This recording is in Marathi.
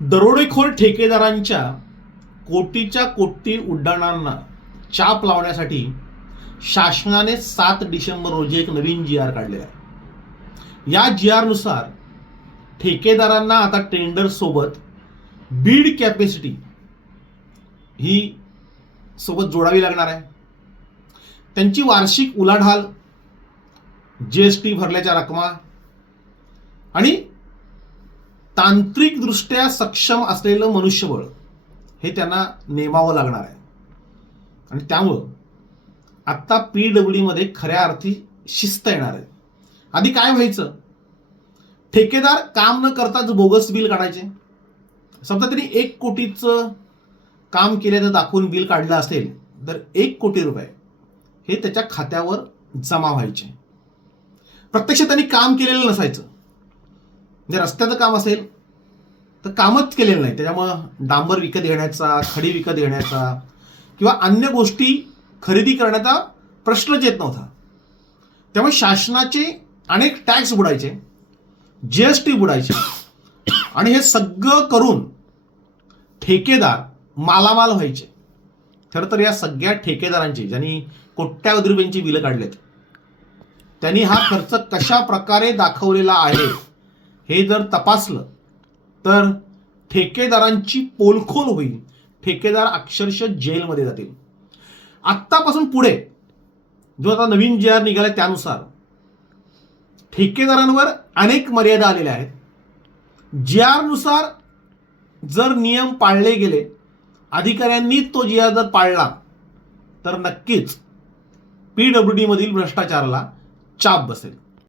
दरोडेखोर ठेकेदारांच्या कोटीच्या कोटी उड्डाणांना चाप लावण्यासाठी शासनाने सात डिसेंबर रोजी एक नवीन जी आर काढलेला आहे. या जी आरनुसार ठेकेदारांना आता टेंडर सोबत बीड कॅपॅसिटी ही सोबत जोडावी लागणार आहे. त्यांची वार्षिक उलाढाल जी एस टी भरल्याच्या रकमा आणि तांत्रिकदृष्ट्या सक्षम असलेलं मनुष्यबळ हे त्यांना नेमावं लागणार आहे. आणि त्यामुळं आत्ता पी डब्ल्यूमध्ये खऱ्या अर्थी शिस्त येणार आहे. आधी काय व्हायचं? ठेकेदार काम न करताच बोगस बिल काढायचे. समजा त्यांनी एक कोटीचं काम केल्याचं दाखवून बिल काढलं असेल तर एक कोटी रुपये हे त्याच्या खात्यावर जमा व्हायचे. प्रत्यक्ष त्यांनी काम केलेलं नसायचं. जे रस्त्याचं काम असेल तर कामच केलेलं नाही. त्याच्यामुळं डांबर विकत घेण्याचा खडी विकत घेण्याचा किंवा अन्य गोष्टी खरेदी करण्याचा प्रश्नच येत नव्हता. त्यामुळे शासनाचे अनेक टॅक्स बुडायचे जी एस टी बुडायचे आणि हे सगळं करून ठेकेदार मालामाल व्हायचे. खरं तर या सगळ्या ठेकेदारांची ज्यांनी कोट्यावधी रुपयांची बिलं काढलेत त्यांनी हा खर्च कशा प्रकारे दाखवलेला आहे हे जर तपासलं तर ठेकेदारांची पोलखोल होईल. ठेकेदार अक्षरशः जेलमध्ये जातील. आत्तापासून पुढे जो आता नवीन जे आर निघाला त्यानुसार ठेकेदारांवर अनेक मर्यादा आलेल्या आहेत. जी आरनुसार जर नियम पाळले गेले अधिकाऱ्यांनी तो जी आर जर पाळला तर नक्कीच पी डब्ल्यू डीमधील भ्रष्टाचाराला चाप बसेल.